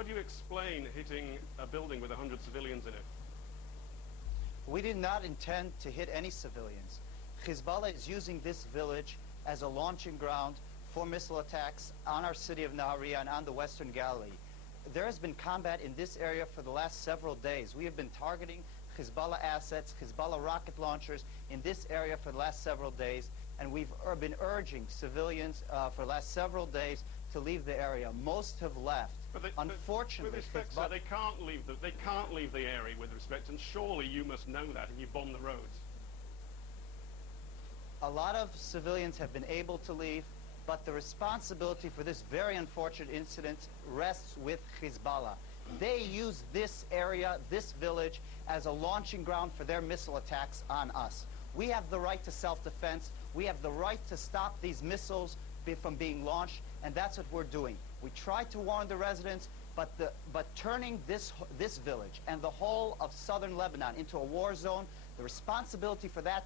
How do you explain hitting a building with 100 civilians in it? We did not intend to hit any civilians. Hezbollah is using this village as a launching ground for missile attacks on our city of Nahariya and on the Western Galilee. There has been combat in this area for the last several days. We have been targeting Hezbollah assets, Hezbollah rocket launchers in this area for the last several days, and we've been urging civilians for the last several days to leave the area. Most have left. Unfortunately, with respect, sir, they can't leave the area with respect, and surely you must know that if you bomb the roads. A lot of civilians have been able to leave, but the responsibility for this very unfortunate incident rests with Hezbollah. They use this area, this village, as a launching ground for their missile attacks on us. We have the right to self-defense. We have the right to stop these missiles from being launched, and that's what we're doing. We tried to warn the residents, but turning this village and the whole of southern Lebanon into a war zone, the responsibility for that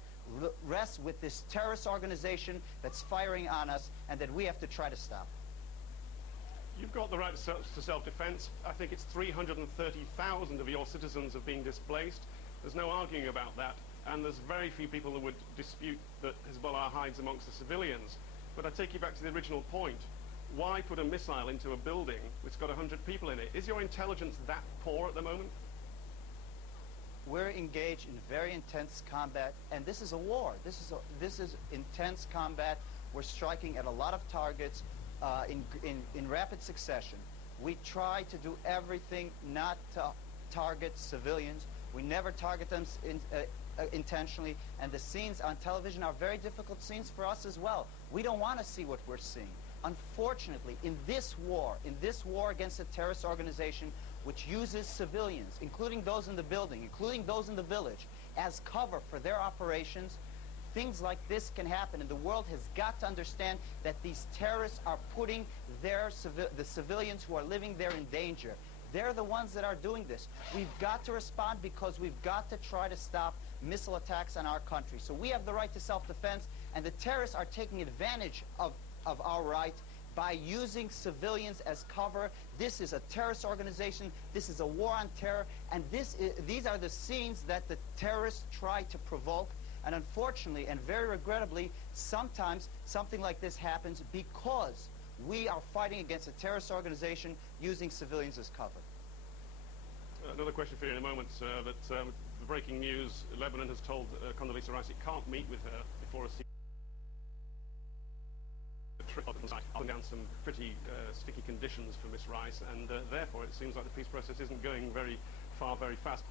rests with this terrorist organization that's firing on us and that we have to try to stop. You've got the right to self-defense. I think it's 330,000 of your citizens have been displaced. There's no arguing about that, and there's very few people who would dispute that Hezbollah hides amongst the civilians. But I take you back to the original point. Why put a missile into a building which got 100 people in it? Is your intelligence that poor at the moment? We're engaged in very intense combat, and this is a war. This is intense combat. We're striking at a lot of targets in rapid succession. We try to do everything not to target civilians. We never target them intentionally, and the scenes on television are very difficult scenes for us as well. We don't want to see what we're seeing. Unfortunately, in this war against a terrorist organization which uses civilians, including those in the building, including those in the village, as cover for their operations, things like this can happen, and the world has got to understand that these terrorists are putting the civilians who are living there in danger. They're the ones that are doing this. We've got to respond because we've got to try to stop missile attacks on our country. So we have the right to self-defense, and the terrorists are taking advantage of our right by using civilians as cover. This is a terrorist organization. This is a war on terror, and these are the scenes that the terrorists try to provoke. And unfortunately, and very regrettably, sometimes something like this happens because we are fighting against a terrorist organization using civilians as cover. Another question for you in a moment, sir, but the breaking news, Lebanon has told Condoleezza Rice it can't meet with her before a putting down some pretty sticky conditions for Miss Rice, and therefore it seems like the peace process isn't going very far, very fast.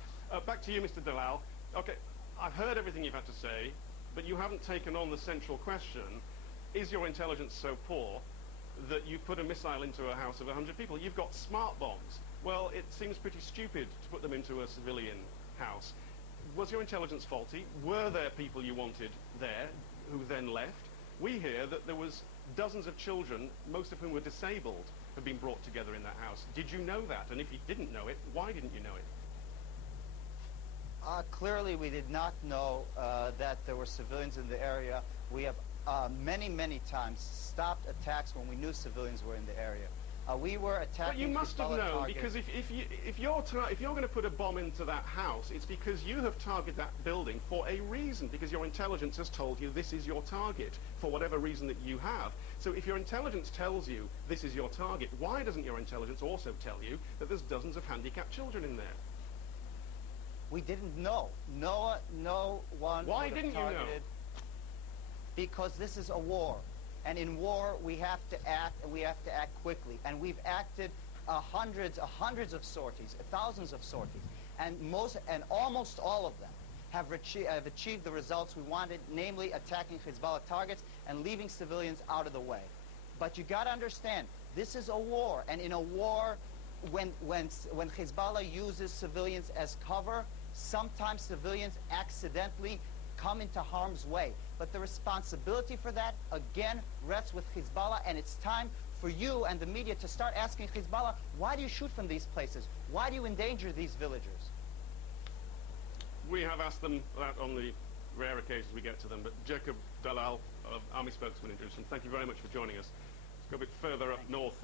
Back to you, Mr. Dallal. Okay, I've heard everything you've had to say, but you haven't taken on the central question. Is your intelligence so poor that you put a missile into a house of 100 people? You've got smart bombs. Well, it seems pretty stupid to put them into a civilian house. Was your intelligence faulty? Were there people you wanted there who then left? We hear that there was dozens of children, most of whom were disabled, have been brought together in that house. Did you know that? And if you didn't know it, why didn't you know it? Clearly, we did not know that there were civilians in the area. We have many, many times stopped attacks when we knew civilians were in the area. We were attacking. But you must have known, targets. because if you're going to put a bomb into that house, it's because you have targeted that building for a reason, because your intelligence has told you this is your target for whatever reason that you have. So if your intelligence tells you this is your target, why doesn't your intelligence also tell you that there's dozens of handicapped children in there? We didn't know. No one. Why didn't you know? Because this is a war. And in war, we have to act, and we have to act quickly. And we've acted hundreds of sorties, thousands of sorties. And almost all of them have achieved the results we wanted, namely attacking Hezbollah targets and leaving civilians out of the way. But you got to understand, this is a war. And in a war, when Hezbollah uses civilians as cover, sometimes civilians accidentally come into harm's way. But the responsibility for that, again, rests with Hezbollah, and it's time for you and the media to start asking Hezbollah, why do you shoot from these places? Why do you endanger these villagers? We have asked them that on the rare occasions we get to them, but Jacob Dallal, Army spokesman in Jerusalem, thank you very much for joining us. Let's go a bit further up north